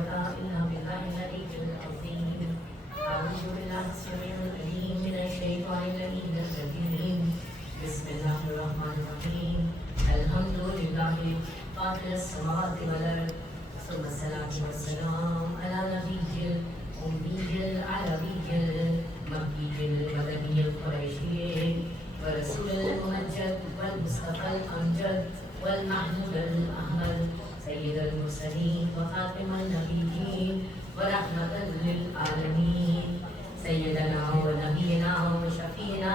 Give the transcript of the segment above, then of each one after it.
قوة إلا بالله العلي العظيم. أعوذ بالله السميع العليم من الشيطان اللعين الرجيم. بسم الله الرحمن الرحيم. الحمد لله فاطر السماوات والأرض ثم الصلاة والسلام على نبي الأمي العربي المكي المدني القريشي ورسول الممجد والمصطفى الأمجد والمحمود الأحمد سيد المرسلين وخاتم النبيين ورحمة للعالمين سيدنا ونبينا وشفينا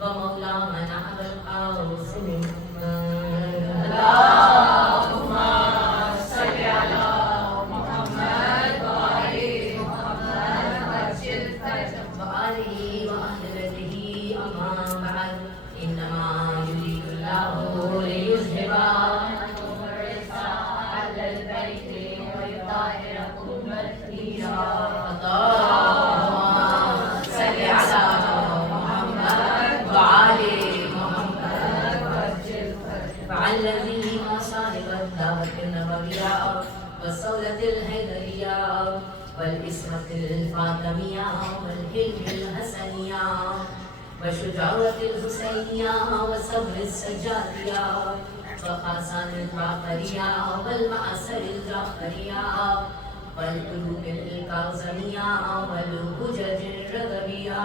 ومولانا أبا القاسم محمد. اللهم صل على محمد وآل محمد وعجل فرجه وآله وأهل بيته. أما بعد إنما يريد الله ليذهب عنكم الرجس أهل البيت ويطهركم تطهيرا. اللهم صل على محمد وآل محمد وعجل فرجه وعلى مصالح الدعوة النبوية والصولة الحيدرية والإسمة الفاطمية والحلم الحسنية وشجاعة الحسينية والصبر السجادية وخاصان الباقرية والمعسر الجعفرية والقلوب الكاظمية والهجج الرغبية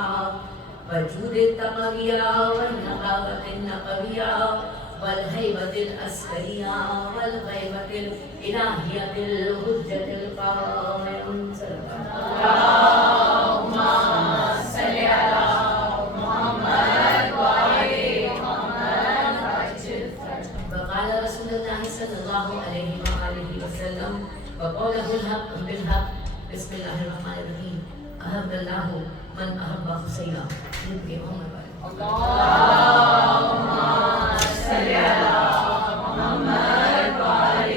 والجود التقوية والنقاوة النقوية والهيبة الأسكرية والغيبة الإلهية الهجة القائمة. اللهم صل على محمد وآل محمد وعجل فرجه. وقال رسول الله صلى الله عليه وآله وسلم وقوله الحق بالحق. بسم الله الرحمن الرحيم. أحب الله من أحب حسينا. اللهم صل على محمد وآل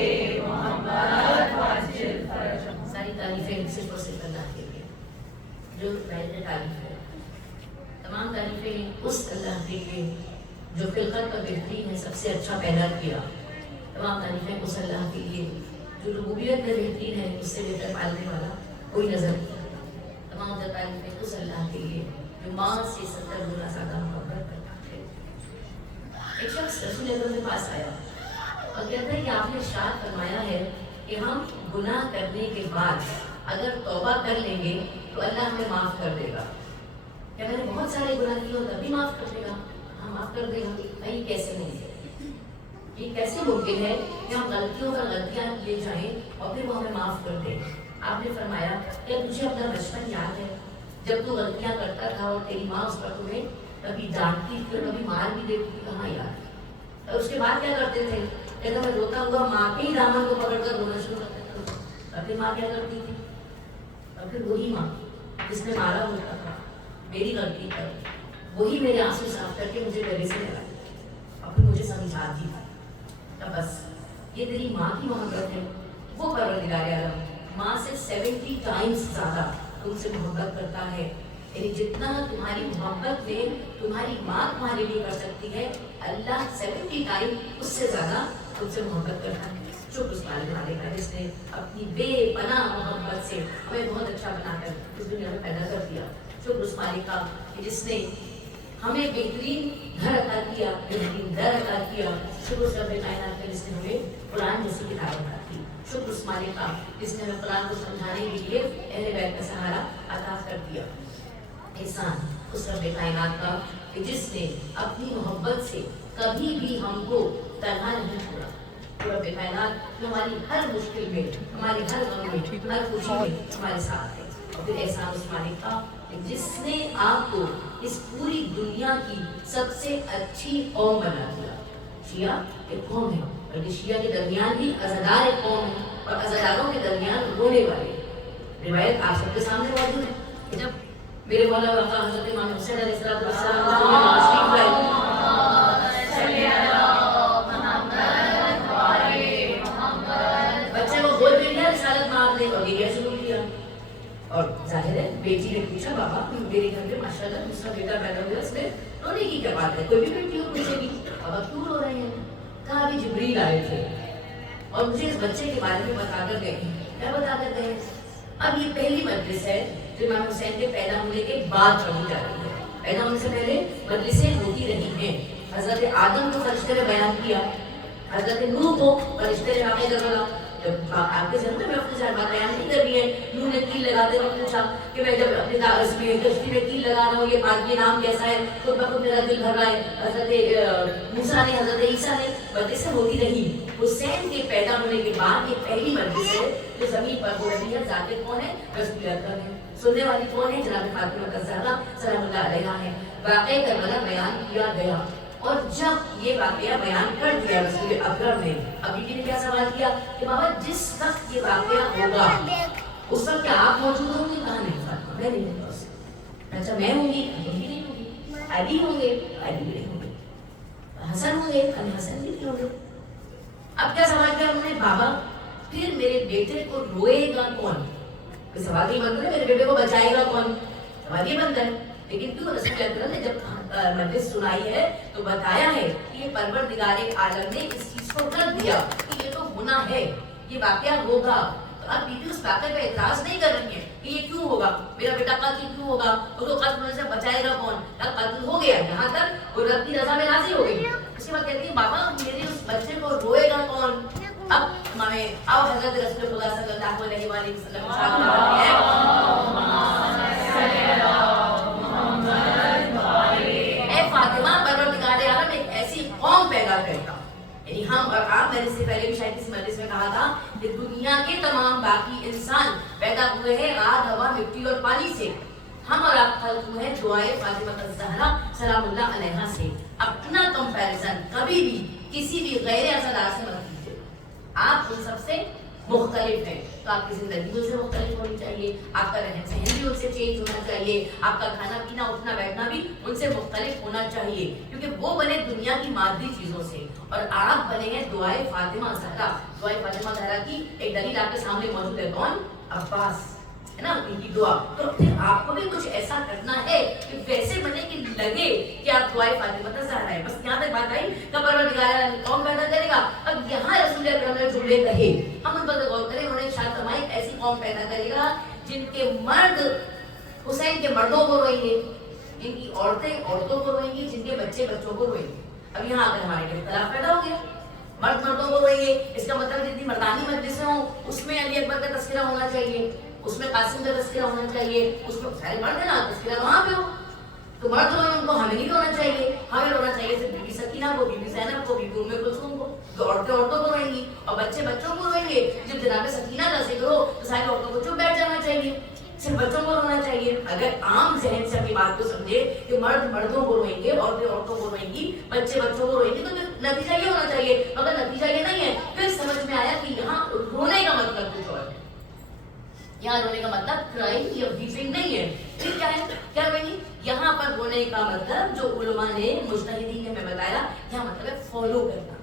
محمد وعجل فرجه. ساری تعریفیں صرف اور صرف اللہ کے لیے جو پہلے تعریف ہے. تمام تعریفیں اس اللہ کے لیے جو خلقت کا بہترین ہے، سب سے اچھا پیدا کیا. تمام تعریفیں اس اللہ کے لیے جو ربوبیت میں بہترین ہے، اس سے بہتر پالنے والا کوئی نظر نہیں. تمام تعریفیں اس اللہ کے لیے جو ماں سے 70 گنا زیادہ محبت کرتا ہے. ایک شخص رسول اکرم کے پاس آیا اور کہتا ہے کہ آپ نے ارشاد فرمایا ہے کہ ہم گناہ کرنے کے بعد اگر توبہ کر لیں گے تو اللہ ہمیں معاف کر دے گا. کیا میں نے بہت سارے گناہ کیے ہو تب بھی معاف کر دے گا؟ ہم معاف کر دے گا. نہیں، کیسے نہیں؟ یہ کیسے ممکن ہے کہ ہم غلطیوں پر غلطیاں کیے جائیں اور پھر وہ ہمیں معاف کر دیں؟ آپ نے فرمایا کہ تجھے اپنا بچپن یاد ہے جب تو غلطیاں کرتا تھا اور تیری ماں اس پر تمہیں کبھی ڈانٹتی تھی اور کبھی مار بھی دیتی تھی؟ کہاں یاد؟ اور اس کے بعد کیا کرتے تھے؟ کہتا میں روتا ہوا ماں کے ہی دامن کو پکڑ کر رونا شروع کر دیتا تھا. اور پھر ماں کیا کرتی تھی؟ اور پھر وہی ماں جس نے مارا ہوتا تھا میری غلطی پر وہی میرے آنسو صاف کر کے مجھے گلے سے لگاتی اور پھر مجھے سمجھاتی تھی. بس یہ تیری ماں کی محبت ہے. وہ پروردگار عالم ماں سے 70 ٹائمز زیادہ تم سے محبت کرتا ہے. یعنی جتنا تمہاری محبت میں تمہاری ماں تمہارے لیے کر سکتی ہے، اللہ 70 ٹائم اس سے زیادہ تم سے محبت کرتا ہے. شکر اس مالک والے کا جس نے اپنی بے پناہ محبت سے ہمیں بہت اچھا بنا کر اس دنیا میں پیدا کر دیا. شکر اس مالک کا کہ جس نے ہمیں بہترین گھر عطا کیا، بہترین در عطا کیا. شکر اس رب کائنات کا جس نے ہمیں قرآن جیسی کتاب عطا کی. شکر اس مالک کا جس نے ہمیں قرآن کو سمجھانے کے لیے اہل بیت کا سہارا عطا کر دیا. احسان اس رب کائنات کا کہ جس نے اپنی محبت سے کبھی بھی ہم کو تنہا نہیں چھوڑا. رب کائنات ہماری ہر مشکل میں، ہماری ہر غم میں، ہر خوشی میں ہمارے ساتھ ہے. اور پھر احسان اس مالک کا جس نے آپ کو اس پوری دنیا کی سب سے اچھی قوم بنا دیا. شیعہ ایک قوم ہے، بلکہ شیعہ کے درمیان بھی عزادار ایک قوم ہے اور عزاداروں کے درمیان رونے والے. روایت آپ سب کے سامنے موجود ہے کہ جب میرے مولا وقا حضرت امام حسین علیہ السلام تشریف لائے بچے کو بول بھی دیا رسالت مار دے اور گریا شروع کیا. اور ظاہر ہے بیٹی نے پوچھا بابا میرے گھر میں ماشاءاللہ دوسرا بیٹا پیدا ہوا، اس میں رونے کی کیا بات ہے؟ کوئی بھی بیٹی ہو مجھے بھی. بابا کیوں رہے ہیں؟ کہا ابھی جبریل آئے تھے اور مجھے اس بچے کے بارے میں بتا کر گئے کیا بتا کر گئے؟ اب یہ پہلی مجلس ہے جو امام حسین کے پیدا ہونے کے بعد پڑھی جا رہی ہے. پیدا ہونے سے پہلے مجلسیں ہوتی رہی ہیں. حضرت آدم کو فرشتے نے بیان کیا, حضرت نوح کو فرشتے نے واقع کروایا. جب آپ کے ذہن میں اپنے ساتھ بات بیان نہیں کر رہی ہے, نوح نے کیل لگاتے وقت پوچھا کہ میں جب اپنے کشتی میں کیل لگا رہا ہوں, یہ بات, یہ نام کیسا ہے, خود بخود میرا دل بھر رہا ہے. حضرت موسیٰ نے, حضرت عیسیٰ نے, مجلسیں ہوتی رہی. حسین کے پیدا ہونے کے بعد یہ پہلی مجلس ہے جو زمین پر ہو رہی ہے. ذاکر کون ہے؟ رسول اکرم ہے. سننے والی کون ہے؟ جناب فاطمہ الزہرا سلام اللہ علیہا ہے. واقعہ کربلا بیان کیا گیا, اور جب یہ واقعہ بیان کر دیا رسول اکرم نے, اب بیٹی نے کیا سوال کیا کہ بابا جس وقت یہ واقعہ ہوگا اس وقت کیا آپ موجود ہوں گے؟ کہا نہیں فاطمہ, میں نہیں ہوں. اچھا میں ہوں گی؟ بھی نہیں ہوں گی. علی ہوں گے؟ علی بھی نہیں ہوں گے. حسن ہوں گے؟ حسن بھی نہیں ہوں گے. اب کیا سوال کیا انہوں نے؟ بابا پھر میرے بیٹے کو روئے گا کون؟ کوئی سوال نہیں بنتا ہے میرے بیٹے کو بچائے گا کون, سوال یہ بنتا ہے. لیکن کیوں رسول اکرم نے جب مجلس سنائی ہے تو بتایا ہے کہ یہ پروردگار عالم نے اس چیز کو رکھ دیا کہ یہ تو گناہ ہے, یہ واقعہ ہوگا. تو اب بیٹی اس واقعے پہ اعتراض نہیں کر رہی ہے کہ یہ کیوں ہوگا, میرا بیٹا قتل کیوں ہوگا, اس کو قتل ہونے سے بچائے گا کون؟ قتل ہو گیا, یہاں تک وہ رب کی رضا میں راضی ہو گئی. اس کے بعد کہتی ہے بابا میرے اس بچے کو روئے گا کون؟ اب ہمیں آؤ حضرت رسول خدا صلی اللہ علیہ وآلہ وسلم فاطمہ پروردگار عالم ایک ایسی قوم پیدا کرتا, یعنی ہم اور آپ, میں نے اس سے پہلے بھی شاید کسی مجلس میں کہا تھا کہ دنیا کے تمام باقی انسان پیدا ہوئے ہیں آگ, ہوا, مٹی اور پانی سے. ہم اور آپ خلق ہوئے ہیں دعائے فاطمہ الزہرا سلام اللہ علیہا سے. اپنا کمپیریزن کبھی بھی کسی بھی غیر اثردار سے مت کیجیے. آپ ان سب سے مختلف ہیں, تو آپ کی زندگی ان سے مختلف ہونی چاہیے, آپ کا رہن سہن بھی ان سے چینج ہونا چاہیے, آپ کا کھانا پینا اٹھنا بیٹھنا بھی ان سے مختلف ہونا چاہیے, کیونکہ وہ بنے دنیا کی مادی چیزوں سے اور آپ بنے ہیں دعائے فاطمہ زہرا. دعائے فاطمہ زہرا کی ایک دلیل آپ کے سامنے موجود ہے, کون؟ عباس ہے نا, ان کی دعا. تو پھر آپ کو بھی کچھ ایسا کرنا ہے کہ ویسے بنے کہ لگے کہ آپ دعائے فاطمہ زہرا ہے. بس یہاں تک بات آئی کہ پروردگار کون پیدا کرے گا. اب یہاں رسول اکرم نے جملے کہے, ہم ان پر غور کریں. انہوں نے ارشاد فرمایا ایسی قوم پیدا کرے گا جن کے مرد حسین کے مردوں کو روئیں گے, جن کی عورتیں عورتوں کو روئیں گی, جن کے بچے بچوں کو روئیں گے. اب یہاں آ کر ہمارے اختلاف پیدا ہو گیا, مرد مردوں کو روئیں گے, اس کا مطلب جتنی مردانی مجلسیں ہوں اس میں علی اکبر کا تذکرہ ہونا چاہیے, اس میں قاسم کا تذکرہ ہونا چاہیے, اس میں سارے مرد ہیں نا, تذکرہ وہاں پہ ہو. تو مرد روئیں ان کو ہمیں نہیں رونا چاہیے, ہمیں رونا چاہیے صرف بی بی سکینہ کو, بی بی زینب کو, بی بی ام کلثوم کو. تو عورتیں عورتوں کو روئیں گی اور بچے بچوں کو روئیں گے. جب جناب سکینہ کا ذکر ہو تو سارے عورتوں کو چپ بیٹھ جانا چاہیے, صرف بچوں کو رونا چاہیے. اگر عام ذہن سے اپنی بات کو سمجھے کہ مرد مردوں کو روئیں گے, عورتیں عورتوں کو روئیں گی, بچے بچوں کو روئیں گے, تو پھر نتیجہ یہ ہونا چاہیے. مگر نتیجہ یہ نہیں ہے. پھر سمجھ میں آیا کہ یہاں رونے کا مطلب کچھ اور ہے. یہاں رونے کا مطلب کرائنگ یا ویپنگ نہیں ہے. پھر کیا ہے, کیا روئیں گی؟ یہاں پر رونے کا مطلب جو علماء نے, مجتہدین نے ہمیں بتایا, یہاں مطلب ہے فالو کرنا.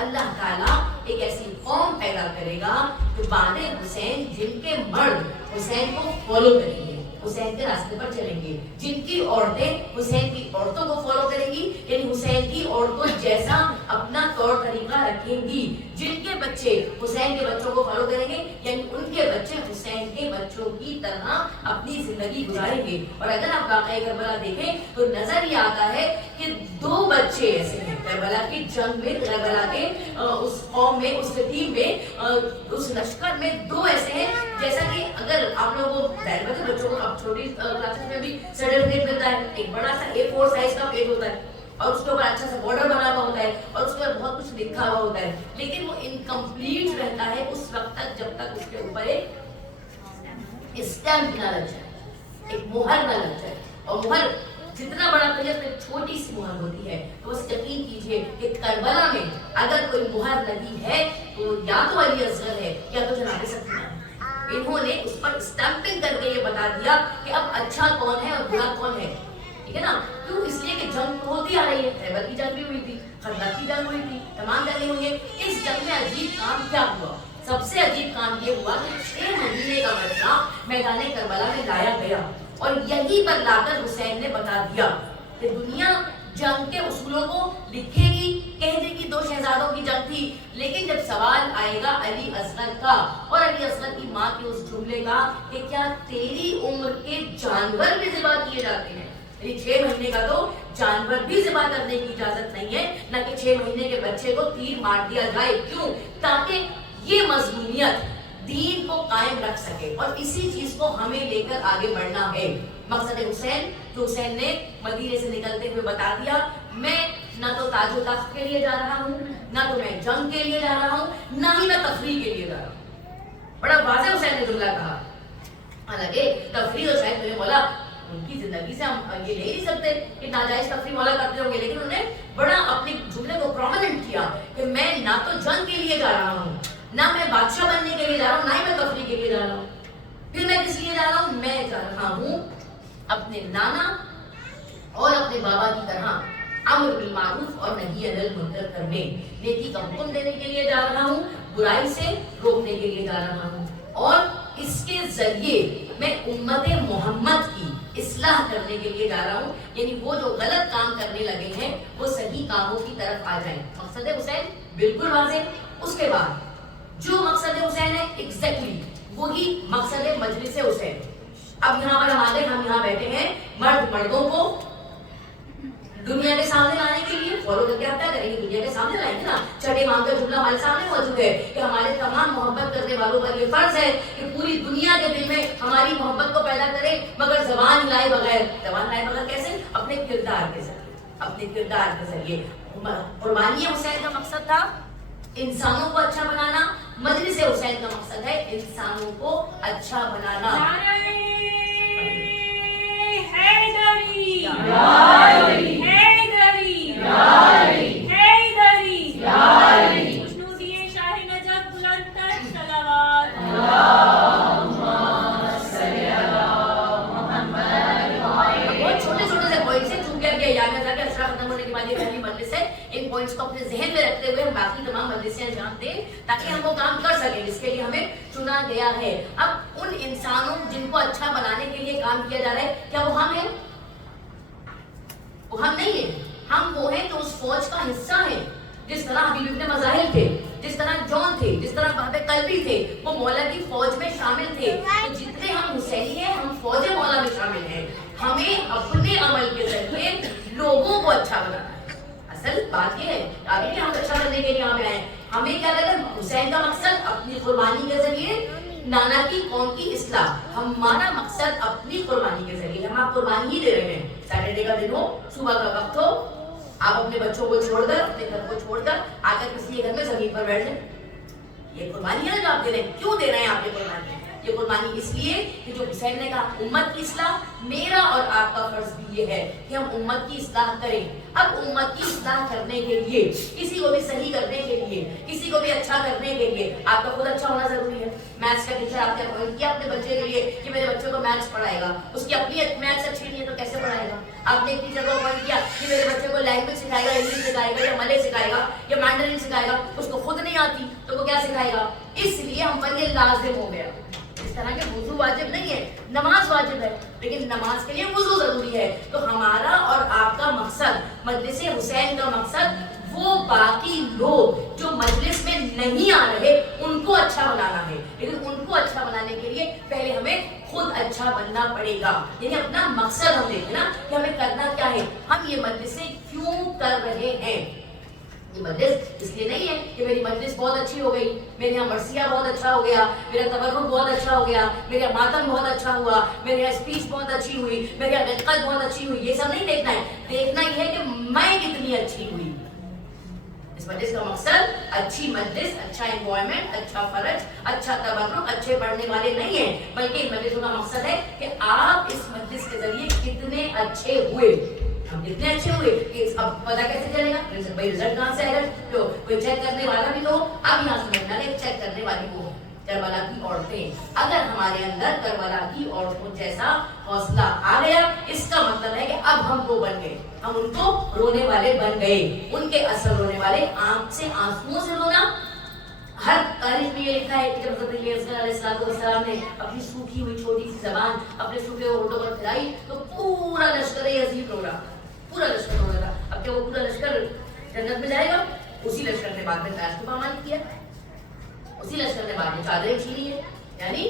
اللہ تعالیٰ ایک ایسی قوم پیدا کرے گا جو بعد حسین جن کے مرد حسین کو فالو کریں گے, حسین کے راستے پر چلیں گے, جن کی عورتیں حسین کی عورتوں کو فالو کریں گی, یعنی حسین کی عورتوں جیسا اپنا طور طریقہ رکھیں گی, جن کے بچے حسین کے بچوں کو فالو کریں گے, یعنی ان کے بچے حسین کے بچوں کی طرح اپنی زندگی گزاریں گے. اور اگر آپ واقعہ کربلا دیکھیں تو نظر یہ آتا ہے کہ 2 بچے ایسے ہیں کربلا کی جنگ میں, کربلا کے اس قوم میں, اس ٹیم میں, اس لشکر میں 2 ایسے ہیں. جیسا کہ اگر آپ لوگوں کو ظاہر بات ہے بچوں کو اب چھوٹی کلاسز میں بھی سرٹیفکیٹ ملتا ہے, ایک بڑا سا A4 سائز کا پیج ہوتا ہے اور اس کے اوپر اچھا سا بارڈر بنا ہوا ہوتا ہے اور اس کے اوپر بہت کچھ لکھا ہوا ہوتا ہے, لیکن وہ انکمپلیٹ رہتا ہے اس وقت تک جب تک اس کے اوپر ایک اسٹیمپ نہ لگ جائے, ایک مہر نہ لگ جائے. اور مہر جتنا بڑا پیج ہے چھوٹی سی مہر ہوتی ہے. تو بس یقین کیجئے کہ کربلا میں اگر کوئی مہر لگی ہے تو یا تو علی اصغر ہے یا تو جناب سکینہ ہے. انہوں نے اس پر اسٹمپنگ کر کے یہ بتا دیا کہ اب اچھا کون ہے اور برا کون ہے. ٹھیک ہے نا, کیوں؟ اس لیے کہ جنگ تو ہوتی آ رہی ہے, خیبر کی جنگ بھی ہوئی تھی, خندق کی جنگ ہوئی تھی, تمام جنگیں ہوئی ہیں. اس جنگ میں عجیب کام کیا ہوا؟ سب سے عجیب کام یہ ہوا کہ 6 مہینے کا بچہ میدان کربلا میں لایا گیا اور یہیں پر لا کر حسین نے بتا دیا کہ دنیا جنگ کے اصولوں کو لکھے گی कहते कि दो शहजादों की जंग थी, लेकिन जब सवाल आएगा अली असगर का और अली असगर की माँ के उस जुमले का कि क्या तेरी उम्र के जानवर भी ज़िबा किए जाते हैं, 6 महीने का तो जानवर भी ज़िबा करने की इजाजत नहीं है, ना कि 6 महीने के बच्चे को तीर मार दिया जाए। क्यों? ताकि ये मजमूनियत दीन को कायम रख सके, और इसी चीज को हमें लेकर आगे बढ़ना है। मकसद हुसैन, जो हुसैन ने मदीने से निकलते हुए बता दिया, मैं ना तो ताजो तख्त के लिए जा रहा हूँ, ना तो मैं जंग के लिए जा रहा हूँ, ना ही मैं तफरीह के लिए जा रहा हूँ। बड़ा वाज़ेह हुसैन ने जुमला कहा। हालांकि तफरीह तो शायद मेरे मौला उनकी जिंदगी से हम ये ले नहीं सकते कि नाजायज तफरीह मौला करते होंगे, लेकिन उन्होंने बड़ा अपने जुमले को प्रोमिनेंट किया कि मैं ना तो जंग के लिए जा रहा हूँ, ना मैं बादशाह बनने के लिए जा रहा हूँ, ना ही मैं तफरीह के लिए जा रहा हूँ। फिर मैं किस लिए जा रहा हूँ? मैं जा रहा हूँ अपने नाना और अपने बाबा की तरह अम्र बिल मारूफ और नही अनिल मुनकर करने, नेकी का हुक्म देने के लिए जा रहा हूँ, बुराई से रोकने के लिए जा रहा हूँ, और इसके जरिए मैं उम्मत मोहम्मद की इस्लाह करने के लिए जा रहा हूँ, यानी वो जो गलत काम करने लगे हैं वो सही कामों की तरफ आ जाएं। मकसद हुसैन बिल्कुल वाज़ेह। उसके बाद जो मकसद हुसैन है एग्जैक्टली वही मकसद मजलिस हुसैन। अब यहाँ पर हम यहाँ बैठे हैं मर्दों को दुनिया के सामने लाने के लिए, फॉलो करके आप क्या करेंगे? दुनिया के सामने लाएंगे ना। छठे इमाम का जुमला हमारे सामने मौजूद है कि हमारे तमाम मोहब्बत करने वालों पर ये फर्ज है कि पूरी दुनिया के दिल में हमारी मोहब्बत को पैदा करें, मगर ज़बान हिलाए बगैर। ज़बान हिलाए बगैर कैसे? अपने किरदार के जरिए, अपने किरदार के जरिए। कुर्बानी हुसैन का मकसद था इंसानों को अच्छा बनाना, मजलिस हुसैन का मकसद है इंसानों को अच्छा बनाना। इन पॉइंट्स को अपने जहन में रखते हुए हम बाकी तमाम मजलिसें अंजाम दें ताकि हम वो काम कर सकें जिसके लिए हमें चुना गया है। अब उन इंसानों जिनको अच्छा बनाने के लिए काम किया जा रहा है, क्या वो हम हैं? वो हम नहीं है। हम वो हैं जो उस फौज का हिस्सा है। जिस तरह हबीब इब्न मज़ाहिर थे, जिस तरह जॉन थे, जिस तरह बाबे कल्बी थे, वो मौला की फौज में शामिल थे। तो जितने हम हुसैनी हैं, हम फौज मौला में शामिल हैं। हमें अपने अमल के जरिए लोगों को अच्छा बनाना है। असल बात ये है, आगे कि हम अच्छा करने के लिए यहाँ पे आए। हमें क्या लगा? हुसैन का मकसद अपनी कुर्बानी के जरिए नाना की कौम की इस्लाह। हमारा मकसद अपनी कुर्बानी के जरिए, हम आप कुर्बानी ही दे रहे हैं। सैटरडे का दिन हो, सुबह का वक्त हो, आप अपने बच्चों को छोड़कर, अपने घर को छोड़कर आकर किसी के घर में जमीन पर बैठ जाए। ये कुर्बानी है जो आप दे रहे हैं। क्यों दे रहे हैं आप ये कुर्बानी? ये कुर्बानी इसलिए कि जो हुसैन ने कहा उम्मत की इस्लाह, मेरा और आपका फर्ज भी ये है कि हम उम्मत की इस्लाह करें। अब उम्मत की इस्लाह करने के लिए, किसी को भी सही करने के लिए, किसी को भी अच्छा करने के लिए आपका खुद अच्छा होना जरूरी है। मैथ्स का टीचर आपने अपॉइंट किया अपने बच्चे के लिए कि मेरे बच्चे को मैथ्स पढ़ाएगा, उसकी अपनी मैथ्स अच्छी नहीं है तो कैसे पढ़ाएगा? आपने एक टीचर को अपॉइंट किया कि मेरे बच्चे को लैंग्वेज सिखाएगा, इंग्लिश सिखाएगा या मलय सिखाएगा या मैंडरिन सिखाएगा, उसको खुद नहीं आती तो वो क्या सिखाएगा? इसलिए हम पर ये लाजिम हो गया। इस तरह के वुजू वाजिब नहीं है, नमाज वाजिब है, लेकिन नमाज के लिए वुजू जरूरी है। तो हमारा और आपका मकसद, मजलिस हुसैन का मकसद, वो बाकी लोग जो मजलिस में नहीं आ रहे उनको अच्छा बनाना है। लेकिन उनको अच्छा बनाने के लिए पहले हमें खुद अच्छा बनना पड़ेगा। यानी अपना मकसद हम देखें ना कि हमें करना क्या है, हम ये मजलिसें क्यों कर रहे हैं। ये मजलिस इसलिए नहीं है कि मेरी मजलिस बहुत अच्छी हो गई, मेरे यहाँ मरसिया बहुत अच्छा हो गया, मेरा तबर्रुक बहुत अच्छा हो गया, मेरे यहाँ मातम बहुत अच्छा हुआ, मेरे यहाँ स्पीच बहुत अच्छी हुई, मेरे यहाँ रिक़त बहुत अच्छी हुई। ये सब नहीं देखना है, देखना ही है कि मैं कितनी अच्छी हुई। इस मजलिस का मकसद अच्छी मजलिस, अच्छा एनवायरनमेंट, अच्छा फर्ज, अच्छा तबर्रुक, अच्छे पढ़ने वाले नहीं है, बल्कि इस मजलिस का मकसद है कि आप इस मजलिस के जरिए कितने अच्छे हुए। हम कितने अच्छे हुए अब पता कैसे चलेगा? भाई रिजल्ट कहाँ से आएगा? तो कोई चेक करने वाला भी तो अब यहाँ समझना है, चेक करने वाली वो करबला की औरतें। अगर हमारे अंदर करबला की औरतों जैसा हौसला आ गया, इसका मतलब है कि अब हम वो बन गए, हम उनको रोने वाले बन गए, उनके असर रोने वाले, आंख से आंसुओं से रोना। हर तारीख में ये लिखा है कि जब अलैहिस्सलाम ने अपनी सूखी हुई छोटी सी जबान अपने सूखे होठों पर फैलाई तो पूरा लश्कर यजीद रो रहा, पूरा लश्कर रो रहा। अब क्या वो पूरा लश्कर जन्नत में जाएगा। उसी लश्कर ने बाद में ताश को पामाल किया, उसी लश्कर ने बाद में चादरें छीनी है। यानी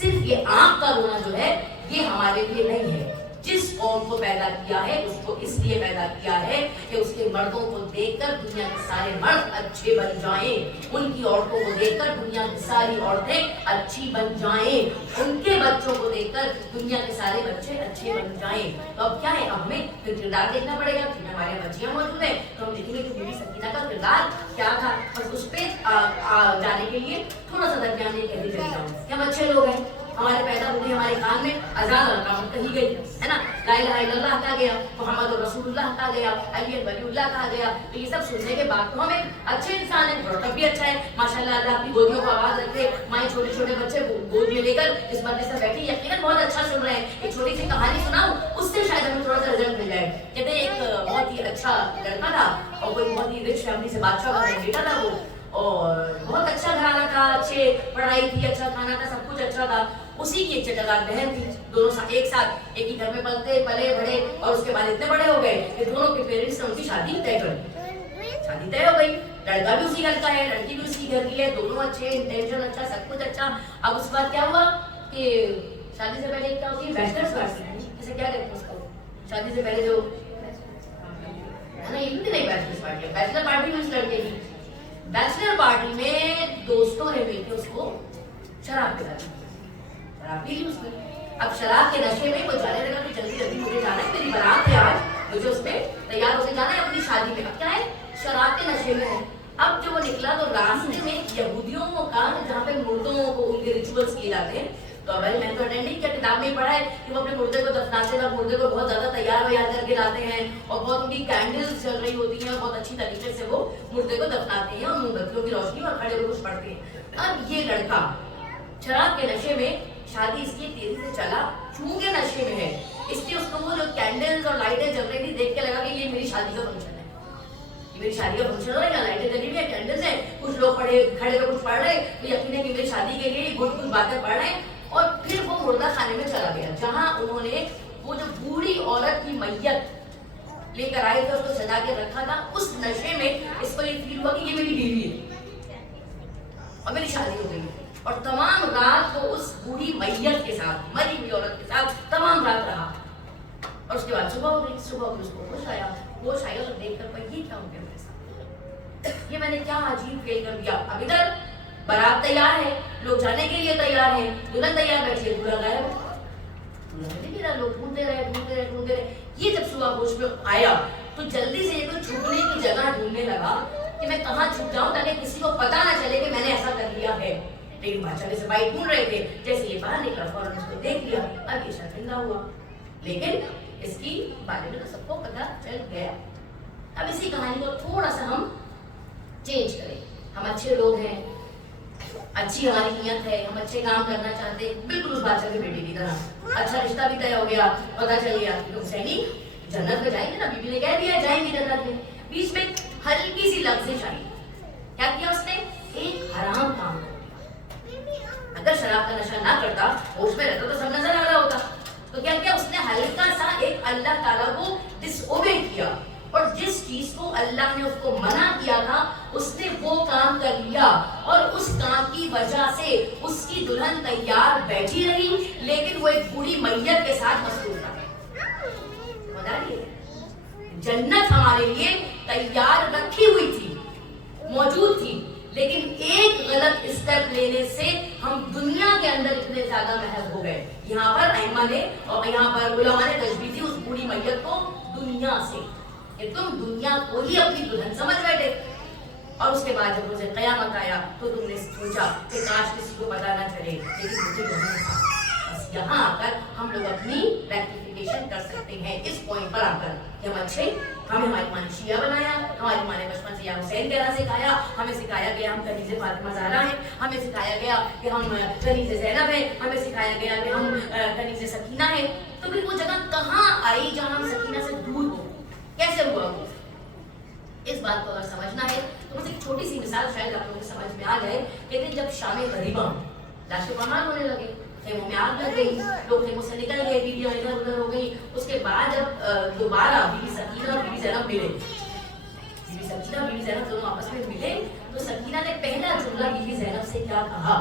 सिर्फ ये आंख का रोना जो है ये हमारे लिए नहीं है। जिस कौम को पैदा किया है उसको इसलिए पैदा किया है कि उसके मर्दों को देखकर दुनिया के सारे मर्द अच्छे बन जाएं, उनकी औरतों को देखकर दुनिया की सारी औरतें अच्छी बन जाएं, उनके बच्चों को देखकर दुनिया के सारे बच्चे अच्छे बन जाएं। तो अब क्या है, अब हमें फिर किरदार देखना पड़ेगा। क्योंकि हमारे यहाँ बच्चियाँ मौजूद है तो हम देखेंगे कि बीबी सकीना का किरदार क्या था। और उस पर जाने के लिए थोड़ा सा दरमियान में कहती चली जाऊँ कि हम अच्छे लोग हैं, हमारे पैदा होते हमारे कान में अजान अलकाम कही गई है ना, ला इलाहा इल्लल्लाह कहा गया, मोहम्मद रसूलुल्लाह कहा गया, अली वलीउल्लाह कहा गया। तो ये सब सुनने के बाद तो हम एक अच्छे इंसान है, और तब भी अच्छा है माशाल्लाह, अल्लाह अपनी गोदियों को आवाज रखे, माए छोटे छोटे बच्चे गोद में लेकर इस मर्द से बैठी यकीनन बहुत अच्छा सुन रहे हैं। एक छोटी सी कहानी सुनाऊं, उससे शायद हमें थोड़ा सा रिजल्ट मिल जाए। कहते हैं एक बहुत ही अच्छा लड़का था और कोई बहुत ही रिच फैमिली से बादशाह का बेटा था वो, और बहुत अच्छा घराना था, अच्छे पढ़ाई थी, अच्छा खाना था, सब कुछ अच्छा था। उसी की एक चटकार बहन थी, दोनों एक साथ एक ही घर में पले बड़े, और उसके बाद इतने बड़े हो गए कि दोनों के पेरेंट्स ने उनकी शादी तय कर दी। शादी तय हो गई, लड़का भी उसी घर का है, लड़की भी उसी घर की है, दोनों अच्छे, इंटेंशन अच्छा, सब कुछ अच्छा। अब उसके बाद क्या हुआ कि शादी से पहले क्या होती है, बैचलर्स पार्टी, जैसे क्या कहते हैं उसको, शादी से पहले जो है ना, ये नहीं बैचलर्स पार्टी, बैचलर पार्टी में उस लड़के की, बैचलर पार्टी में दोस्तों ने मिलकर उसको शराब पिला दी, शराब पी ली उसने। अब शराब के नशे में वो जाने लगा कि जल्दी जल्दी मुझे जाना है, मेरी बारात है आज, मुझे उसमें तैयार होकर जाना है अपनी शादी में। अब क्या है, शराब के नशे में है। अब जब वो निकला तो रास्ते में यहूदियों का, जहाँ पे मुर्दों को उनके रिचुअल्स किए जाते हैं, तो भाई मैंने तो अटेंड नहीं किया, किताब में ही पढ़ा है कि वो अपने मुर्दे को दफनाते वक्त मुर्दे को बहुत ज्यादा तैयार करके लाते हैं, और बहुत उनकी कैंडल्स जल रही होती हैं, बहुत अच्छी तरीके से वो मुर्दे को दफनाते हैं, और मोमबत्तियों की रोशनी और खड़े होकर कुछ पढ़ते हैं। अब ये लड़का शराब के नशे में, शादी इसकी तेजी से चला, चूंकि नशे में है, इसलिए उसको वो जो कैंडल्स और लाइटें जल रही थी देख के लगा कि ये मेरी शादी का फंक्शन है, ये मेरी शादी का फंक्शन हो रहा है, लाइटें जली हुई है, कैंडल्स है, कुछ लोग खड़े होकर कुछ पढ़ रहे, तो यकीन है कि मेरी शादी के लिए कुछ बातें पढ़ रहे हैं। और फिर वो मुर्दा खाने में चला गया, जहां उन्होंने वो जो बूढ़ी औरत की मैयत लेकर आए थे, उसको सजा के रखा था। उस नशे में इसको ये फील हुआ कि ये मेरी बीवी है और मेरी शादी हो गई, और तमाम रात को उस बूढ़ी मैयत के साथ, मरी हुई औरत के साथ तमाम रात रहा। और उसके बाद सुबह हो गई, सुबह होकर उसको होश आया और देखकर भाई ये क्या हो गया मेरे साथ, ये मैंने क्या अजीब फेल कर दिया। अब इधर बारात तैयार है, लोग जाने के लिए तैयार है, दुल्हन तैयार बैठी है, दूल्हा गायब, दूल्हा नहीं मिला, लोग ढूंढते रहे। ये जब सुबह होश में आया तो जल्दी से तो छुपने की जगह ढूंढने लगा कि मैं कहाँ छुप जाऊं ताकि किसी को पता ना चले कि मैंने ऐसा कर लिया है। लेकिन बादशाह के सिपाही ढूंढ रहे थे, जैसे ये बाहर निकला फौरन उसको देख लिया। अब ये शर्मिंदा हुआ, लेकिन इसकी बारे में तो सबको पता चल गया। अब इसी कहानी को थोड़ा सा हम चेंज करें, हम अच्छे लोग हैं, अच्छी हमारी नियत है, हम अच्छे काम करना चाहते हैं, बिल्कुल उस बादशाह के बेटे की तरह। अच्छा रिश्ता भी तय हो गया, पता चल गया कि हुसैनी जन्नत में जाएंगे ना, बीबी ने कह दिया जाएंगे जन्नत में। बीच में हल्की सी लफ्ज़िश आई, क्या किया उसने, एक हराम काम कर दिया। अगर शराब का नशा ना करता, होश में रहता तो सब नजर आ रहा होता। तो क्या किया उसने, हल्का सा एक अल्लाह ताला को डिसओबे किया, और जिस चीज को अल्लाह ने उसको मना किया था उसने वो काम कर लिया, और उस काम की वजह से उसकी दुल्हन तैयार बैठी रही, लेकिन वो एक बूढ़ी मैयत के साथ मसरूफ था। जन्नत हमारे लिए तैयार रखी हुई थी, मौजूद थी, लेकिन एक गलत स्टेप लेने से हम दुनिया के अंदर इतने ज्यादा महव हो गए। यहाँ पर अइम्मा ने और यहाँ पर उलमा ने तशबीह दी उस बूढ़ी मैयत को दुनिया से, कि तुम दुनिया को ही अपनी दुल्हन समझ बैठे। और उसके बाद जब मुझे कयामत आया तो तुमने सोचा कि काश किसी को पता ना चले, लेकिन मुझे नहीं था। बस यहाँ आकर हम लोग अपनी रेक्टिफिकेशन कर सकते हैं, इस पॉइंट पर आकर कि हम अच्छे, हमें हमारी माँ ने शिया बनाया, हमारी माँ ने बचपन से या हुसैन कहना सिखाया, हमें सिखाया गया हम कनीज़े फातिमा ज़हरा हैं, हमें सिखाया गया कि हम कनीज़े ज़ैनब हैं, हमें सिखाया गया कि हम कनीज़े सकीना हैं। तो फिर वो जगह कहाँ आई जहाँ हम सकीना से दूर हो, कैसे हुआ वो? इस बात को अगर समझना है तो मुझे एक छोटी सी मिसाल शायद आप लोगों को समझ में आ जाए। कहते हैं जब शाम गरीबा लाशें पामाल होने लगे, खेमों में आग लग गई, लोग खेमों से निकल गए, बीवियां इधर उधर हो गई। उसके बाद जब दोबारा बीबी सकीना और बीबी ज़ैनब मिले, बीबी सकीना बीवी ज़ैनब दोनों आपस में मिले तो सकीना ने पहला जुमला बीवी ज़ैनब से क्या कहा,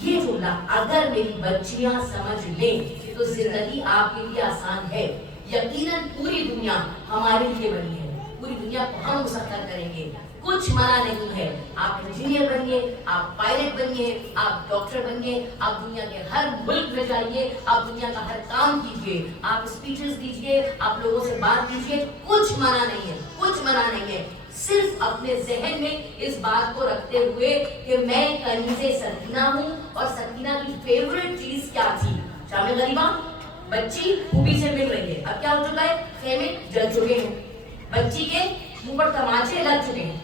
ये जुमला, अगर मेरी बच्चियां समझ लें तो जिंदगी आपके लिए आसान है। यकीनन पूरी दुनिया हमारे लिए बनी है, पूरी दुनिया को हम मुसख्खर करेंगे, कुछ मना नहीं है। आप इंजीनियर बनिए, आप पायलट बनिए, आप डॉक्टर बनिए, आप दुनिया के हर मुल्क में जाइए, आप दुनिया का हर काम कीजिए, आप स्पीचेस दीजिए, आप लोगों से बात कीजिए, कुछ मना नहीं है, कुछ मना नहीं है। सिर्फ अपने जहन में इस बात को रखते हुए कि मैं कनीज़े सकीना हूँ और सकीना की फेवरेट चीज क्या थी, शाम गरीबा, बच्ची खूबी से मिल रही है। अब क्या हो चुका है, खेमे जल चुके हैं, बच्ची के मुंह पर तमाचे लग चुके हैं,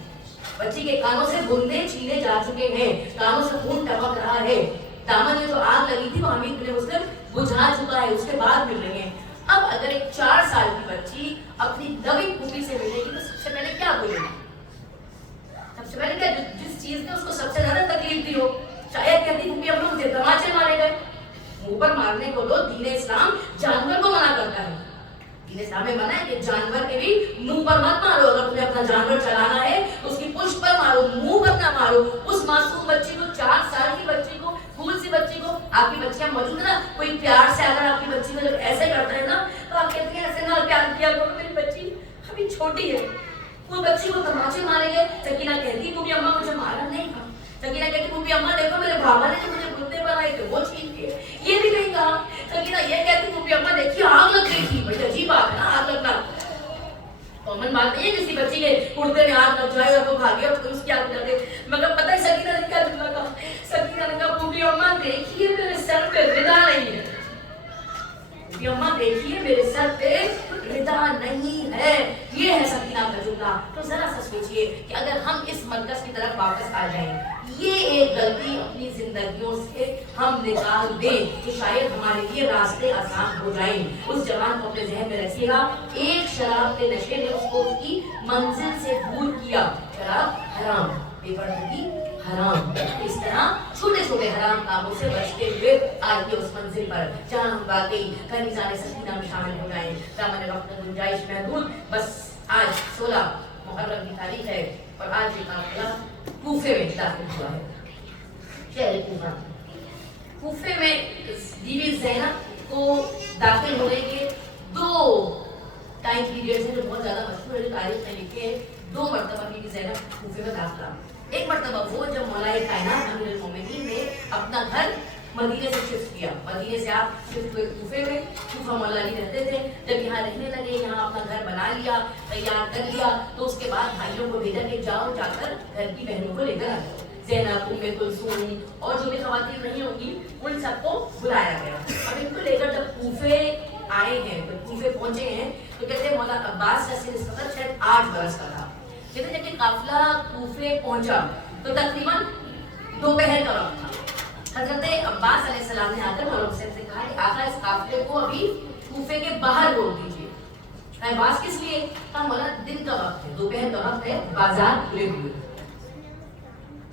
बच्ची के कानों से बूंदे छीने जा चुके हैं, कानों से खून टपक रहा है, दामन में जो आग लगी थी वो हमीद बिन मुस्लिम बुझा चुका है, उसके बाद मिल रही है। अब अगर एक 4 साल की बच्ची अपनी नवी खूबी से मिलेगी तो सबसे पहले क्या बोलेगी, सबसे पहले क्या, जिस चीज ने उसको सबसे ज्यादा तकलीफ दी हो, शायद कहती खूबी हम लोग मुझे तमाचे मारे गए। मुंह पर मारने को तो दीन इस्लाम जानवर को मना करता है, दीन इस्लाम में मना है कि जानवर के भी मुंह पर मत मारो, अगर तुम्हें अपना जानवर चलाना है तो उसकी पुष्ट पर मारो, मुंह पर ना मारो। उस मासूम बच्ची को, 4 साल की बच्ची को, फूल सी बच्ची को, आपकी बच्चियां मौजूद है ना, कोई प्यार से अगर आपकी बच्ची को जब ऐसे करता है ना तो आप कहते हैं ऐसे ना प्यार किया करो, मेरी बच्ची अभी छोटी है। वो बच्ची को तमाचे मारे गए, सकीना कहती वो भी अम्मा मुझे मारा नहीं था, सकीना कहती वो भी अम्मा देखो मेरे बाबा ने जो मुझे बुद्ध बनाए थे वो छीन के, ये भी नहीं कहा। सकीना ये कहती वो भी अम्मा देखिए आग लग गई थी, बड़ी अजीब बात है ना आग लगना, कॉमन बात नहीं है किसी बच्ची के कुर्ते में आग लग जाए और वो भागे और उसकी आग लग गई। मगर पता है सकीना ने क्या जुमला कहा, सकीना ने कहा बूबी अम्मा देखिए मेरे सर पे रिदा नहीं है, बूबी अम्मा देखिए मेरे सर पे रिदा नहीं है, ये है सकीना का जुमला। तो जरा सा सोचिए कि अगर हम इस मरकज की तरफ वापस आ जाएं, ये एक गलती अपनी जिंदगियों से हम निकाल दें तो शायद हमारे लिए रास्ते आसान हो जाएं। उस जवान को अपने जहन में रखिएगा, एक शराब के नशे ने उसको उसकी मंजिल से दूर किया, शराब हराम, बेपरदगी हराम। इस तरह छोटे छोटे हराम कामों से बचते हुए आइए उस मंजिल पर जहाँ हम वाकई कनीज़ाने सकीना में शामिल हो जाएं। दामन वक्त में गुंजाइश महदूद, बस आज 16 मुहर्रम की तारीख है और आज ये काफिला कूफे में दाखिल हुआ है, शहर कूफा। कूफे में बीवी ज़ैनब को दाखिल होने के 2 टाइम पीरियड्स हैं जो बहुत ज्यादा मशहूर है, तारीख में लिखे हैं। 2 मरतबा बीवी ज़ैनब कूफे में दाखिला। एक मरतबा वो जब मौलाए कायनात अमीरुल मोमिनीन ने अपना घर मदीने से शिफ्ट किया, मदीने से आप शिफ्ट हुए कूफे में, कूफा मौला अली रहते थे, जब यहाँ रहने लगे, यहाँ अपना घर बना लिया, तैयार कर लिया, तो उसके बाद भाइयों को भेजा कि जाओ जाकर घर की बहनों को लेकर आ जाओ, ज़ैनब, उम्मे कुलसूम और जो भी ख़वातीन नहीं होंगी उन सबको बुलाया गया। अब इनको लेकर जब कूफे आए हैं, जब कूफे पहुंचे हैं तो कहते हैं मौला अब्बास का सिन इस वक्त शायद 8 बरस का था। कहते जब काफिला कूफे पहुंचा तो तकरीबन दोपहर का वक्त था। हजरत अब्बास अलैहिस्सलाम ने आकर मौला हुसैन से कहा कि आका इस काफिले को अभी कूफे के बाहर रोक दीजिए। अब्बास किस लिए? कहा मौला दिन का वक्त है, दोपहर का वक्त है, बाजार खुले हुए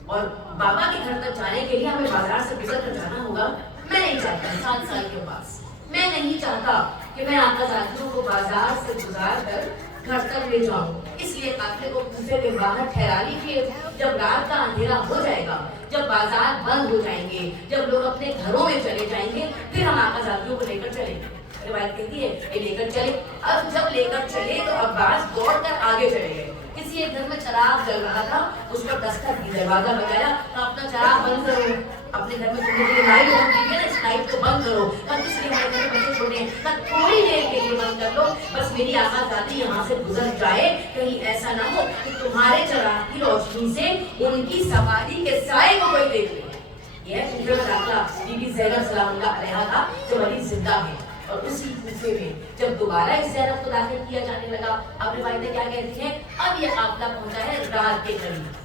और बाबा के घर तक जाने के लिए हमें बाजार से गुजर कर जाना होगा। मैं नहीं चाहता 7 साल के पास, मैं नहीं चाहता कि मैं आका जातियों को बाजार से गुजार कर घर तक ले जाऊं, इसलिए काफिले को कूफे के बाहर ठहरा लीजिए। जब रात का अंधेरा हो जाएगा, जब बाजार बंद हो जाएंगे, जब लोग अपने घरों में चले जाएंगे, फिर हम आका जातियों को लेकर चलेंगे। रिवायत कहती है ये लेकर चले। अब जब लेकर चले तो अब्बास दौड़कर आगे चले गए। किसी एक घर में चराग जल रहा था, उस पर दस्तक दी, दरवाजा बजाया, तो अपना चराग बंद करो, अपने घर में जो लाइट होती है ना इस लाइट को बंद करो। अब इसलिए हमारे घर में बच्चे छोटे हैं, थोड़ी देर के लिए बंद कर लो, बस मेरी आका जाती यहाँ से गुजर जाए, कहीं ऐसा ना हो कि तुम्हारे चराग की रोशनी से उनकी सवारी के साए को कोई देख ले। यह कूफे में दाखिला बीबी ज़ैनब सलामुल्लाह अलैहा का जो अली जिंदा है। और उसी कूफे में जब दोबारा इस ज़ैनब को दाखिल किया जाने लगा, अब रिवायतें क्या कहती हैं, अब यह काफिला पहुंचा है रात के करीब,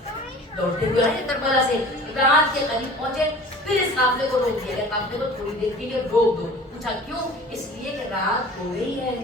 दौड़ते हुए आए करबला से, रात के करीब पहुंचे, फिर इस काफिले को रोक दिया गया। काफिले को थोड़ी देर के लिए रोक दो। पूछा क्यों? इसलिए कि रात हो गई है,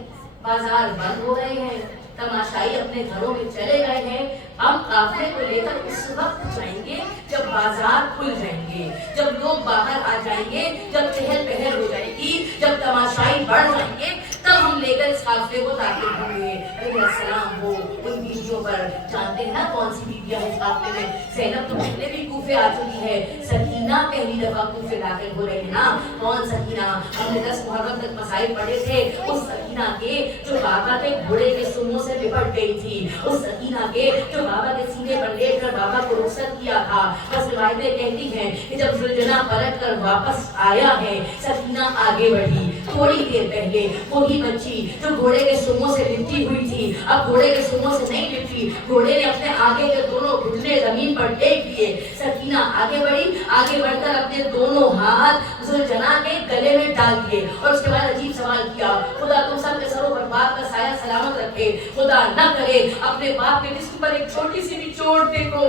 बाजार बंद हो गए हैं, तमाशाई अपने घरों में चले गए हैं। हम काफिले को लेकर उस वक्त जाएंगे जब बाजार खुल जाएंगे, जब लोग बाहर आ जाएंगे, जब चहल पहल हो जाएगी, जब तमाशाई बढ़ जाएंगे, तब हम लेकर इस काफिले को दाखिल होंगे। अलैहिस्सलाम वो उन बीवियों اوپر. جانتے ہیں نا کون سی بیویاں اس قافلے میں؟ زینب تو پہلے بھی کوفے آ چکی ہے. سکینہ پہلی دفعہ کوفے داخل ہو رہے ہیں نا. کون سکینہ؟ ہم نے 10 محرم تک مسائل پڑھے تھے. اس سکینہ کے جو بابا کے گھوڑے کے سموں سے لپٹ گئی تھی, اس سکینہ کے جو بابا کے سینے پر لیٹ کر بابا کو رخصت کیا تھا. بس روایتیں کہتی ہیں کہ جب ذوالجناح پلٹ کر واپس آیا ہے, سکینہ آگے بڑھی. تھوڑی دیر پہلے وہی بچی جو گھوڑے کے سموں سے لپٹی ہوئی تھی, اب گھوڑے کے سموں سے نہیں لپٹی. گھوڑے نے اپنے آگے کے دونوں گھٹنے زمین پر ٹیک دیے. سکینہ آگے بڑھی, آگے بڑھ کر اپنے دونوں ہاتھ ذوالجناح کے گلے میں ڈال دیے اور اس کے بعد عجیب سوال کیا, خدا تم سب کے سروں پر باپ کا سایہ سلامت رکھے, خدا نہ کرے اپنے باپ کے جسم پر ایک چھوٹی سی بھی چوٹ دیکھو.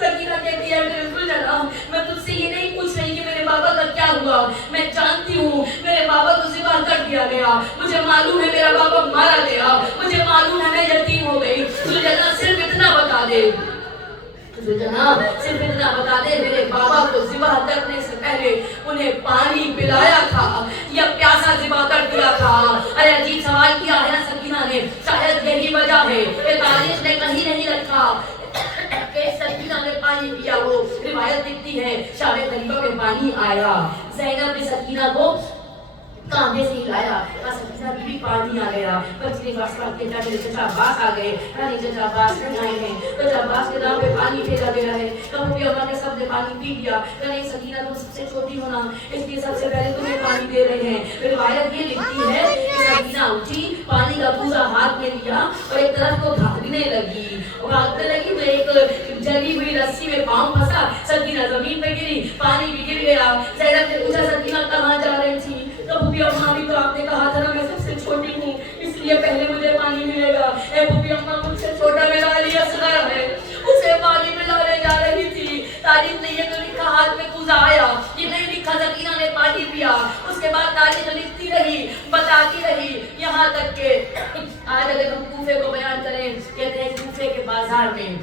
سکینہ کہتی ہے میرے ذوالجناح, میں تجھ سے یہ نہیں پوچھ رہی کہ میرے بابا کا کیا ہوا, میں جانتی ہوں میرے بابا کو ذبح کر دیا گیا, مجھے معلوم ہے میرا بابا مارا گیا, مجھے معلوم ہے میں یتیم ہو گئی. ذوالجناح صرف اتنا بتا دے, ذوالجناح صرف اتنا بتا دے میرے بابا کو ذبح کرنے سے پہلے انہیں پانی پلایا تھا یا پیاسا ذبح کر دیا تھا. ارے عجیب سوال کیا ہے نا سکینہ نے. شاید یہی وجہ ہے کہ تاریخ نے کہیں نہیں رکھا کہ سکینہ نے پانی پیا ہو. روایت لکھتی ہے شام غریبہ میں پانی آیا, زینب نے سکینہ کو کاندھے سے ہلایا, سکینہ بھی پانی آ گیا. بچے نے واسطہ کے میرے چچا عباس آ گئے, چچا عباس نہیں آئے ہیں, چچا عباس کے نام پہ پانی پھیلا گیا ہے. کبھی اللہ کے سب نے پانی پی لیا. نہیں سکینہ تم سب سے چھوٹی ہونا, اس لیے سب سے پہلے تمہیں پانی دے رہے ہیں. روایت یہ لکھتی ہے کہ سکینہ اٹھی, پانی کا کوزہ ہاتھ میں لیا اور ایک طرف کو بھاگنے لگی. بھاگنے لگی تو ایک جلی ہوئی رسی میں پاؤں پھنسا, سکینہ زمین پہ گری, پانی بھی گر گیا. زینب نے پوچھا سکینہ کہاں جا رہی تھی؟ تو پھوپھی اماں بھی تو آپ نے کہا تھا نا میں سب سے چھوٹی ہوں اس لیے پہلے مجھے پانی ملے گا. اے پھوپھی اماں مجھ سے چھوٹا میرا علی اصغر ہے, اسے پانی پلانے جا رہی تھی. تاریخ نے یہ تو لکھا ہاتھ میں کوزہ آیا, یہ نہیں لکھا سکینہ نے پانی پیا. اس کے بعد تاریخ لکھتی رہی, بتاتی رہی, یہاں تک کہ آج اگر ہم کوفے کو بیان کریں, کہتے ہیں کوفے کے بازار میں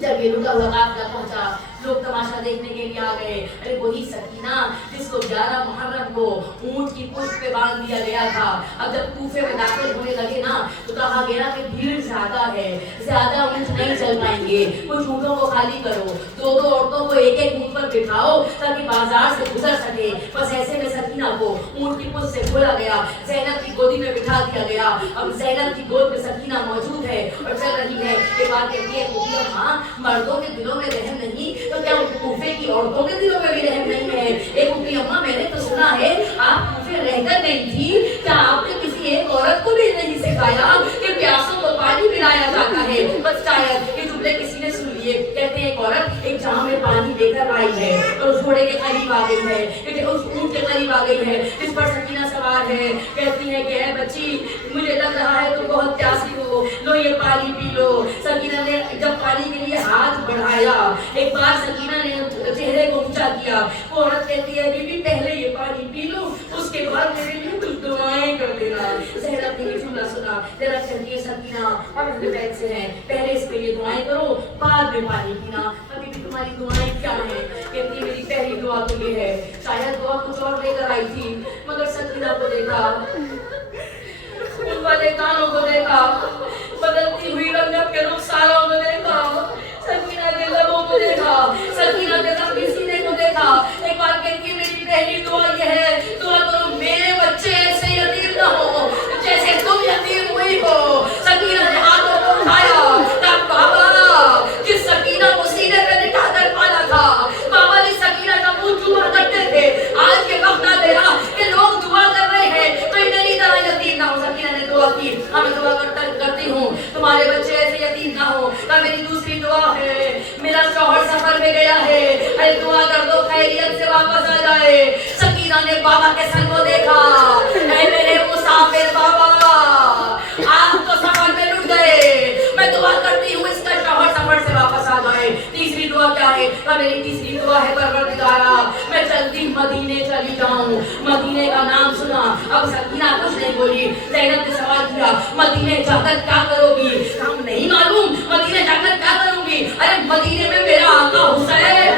جب یہ رکا ہوا قافلہ پہنچا, لوگ تماشا دیکھنے کے لیے آ گئے. ارے وہی سکینہ جس کو 11 محرم کو اونٹ کی پشت پہ باندھ دیا گیا تھا, اب جب کوفے میں داخل ہونے لگے نا تو کہا گیا کہ بھیڑ زیادہ ہے, زیادہ اونٹ نہیں چل پائیں گے, کچھ اونٹوں کو خالی کرو, 2 عورتوں کو ایک اونٹ پر بٹھاؤ تاکہ بازار سے گزر سکے. بس ایسے میں سکینہ کو اونٹ کی پشت سے کھولا گیا, زینب کی گودی میں بٹھا دیا گیا. اب زینب کی گود میں سکینہ موجود ہے اور چل رہی ہے. ایک بات کہتی ہے ہاں مردوں کے دلوں میں رحم نہیں تو کیا کوفے کی عورتوں کے دلوں میں بھی رحم نہیں ہے؟ ایک پھوپھی اماں میں نے تو سنا ہے آپ کوفے رہ کر نہیں تھی, کیا آپ نے کسی ایک عورت کو بھی نہیں سکھایا کہ پیاسوں کو پانی پلایا جاتا ہے؟ بس شاید یہ جملے کسی نے سن لیے. کہتے ہیں ایک عورت ایک جام میں پانی لے کر آئی ہے اور اس گھوڑے کے قریب آ گئی ہے, اس اونٹ کے قریب آ گئی ہے جس پر سکینہ سوار ہے. کہتی ہے کہ اے بچی مجھے لگ رہا ہے تم بہت پیاسی ہو, لو یہ پانی پی لو. سکینہ نے جب پانی کے لیے ہاتھ بڑھایا, ایک بار سکینہ نے چہرے کو اونچا کیا. وہ عورت کہتی ہے بی بی پہلے یہ پانی پی لو, اس کے بعد میرے لیے کچھ دعائیں کر دینا. زینب نے یہ جملہ سنا, ذرا کہتی ہے سکینہ ہم اپنے بیت سے ہیں, پہلے اس کے لیے دعائیں کرو بعد میں پانی پینا. ابھی بھی تمہاری دعائیں کیا ہیں؟ کہتی ہے میری پہلی دعا تو یہ ہے, شاید دعا کچھ اور لے کر آئی تھی مگر سکینہ کو دیکھا, ان والے کانوں کو دیکھا, بدلتی ہوئی رنگت کے رخساروں کو دیکھا, سکینہ کے لبوں کو دیکھا, سکینہ کے زخمی سینے کو دیکھا. ایک بار کہتی ہے میری پہلی دعا یہ ہے, دعا کرو میرے بچے ایسے یتیم نہ ہو جیسے تم یتیم ہوئی ہو. سکینہ نے ہاتھوں کو اٹھایا, کہا بابا جس سکینہ کو سینے پہ بٹھا کر پالا تھا, بابا جس سکینہ کا منہ چوما کرتے تھے, آج کے وقت آ گیا کہ لوگ دعا کر رہے ہیں کوئی میری طرح یتیم نہ ہو. سکینہ نے دعا کی, ہمیں دعا کرتی ہوں تمہارے بچے ایسے یتیم نہ ہو. میری دوسری دعا ہے, میرا شوہر سفر میں گیا ہے, اے دعا کر دو خیریت سے واپس آ جائے. سکینہ نے بابا کے سر کو دیکھا, اے میرے مسافر بابا آپ تو سفر میں لٹ گئے, میں دعا کرتی ہوں اس کا شوہر سفر سے واپس آ جائے. تیسری دعا کیا ہے؟ میری تیسری دعا ہے پروردگارا میں جلدی مدینے چلی جاؤں. مدینے کا نام سنا, اب سکینہ کچھ نہیں بولی. زینب نے سوال کیا مدینے جا کر کیا کرو گی؟ ہم نہیں معلوم مدینے جا کر کیا کروں گی. ارے مدینے میں میرا آقا حسین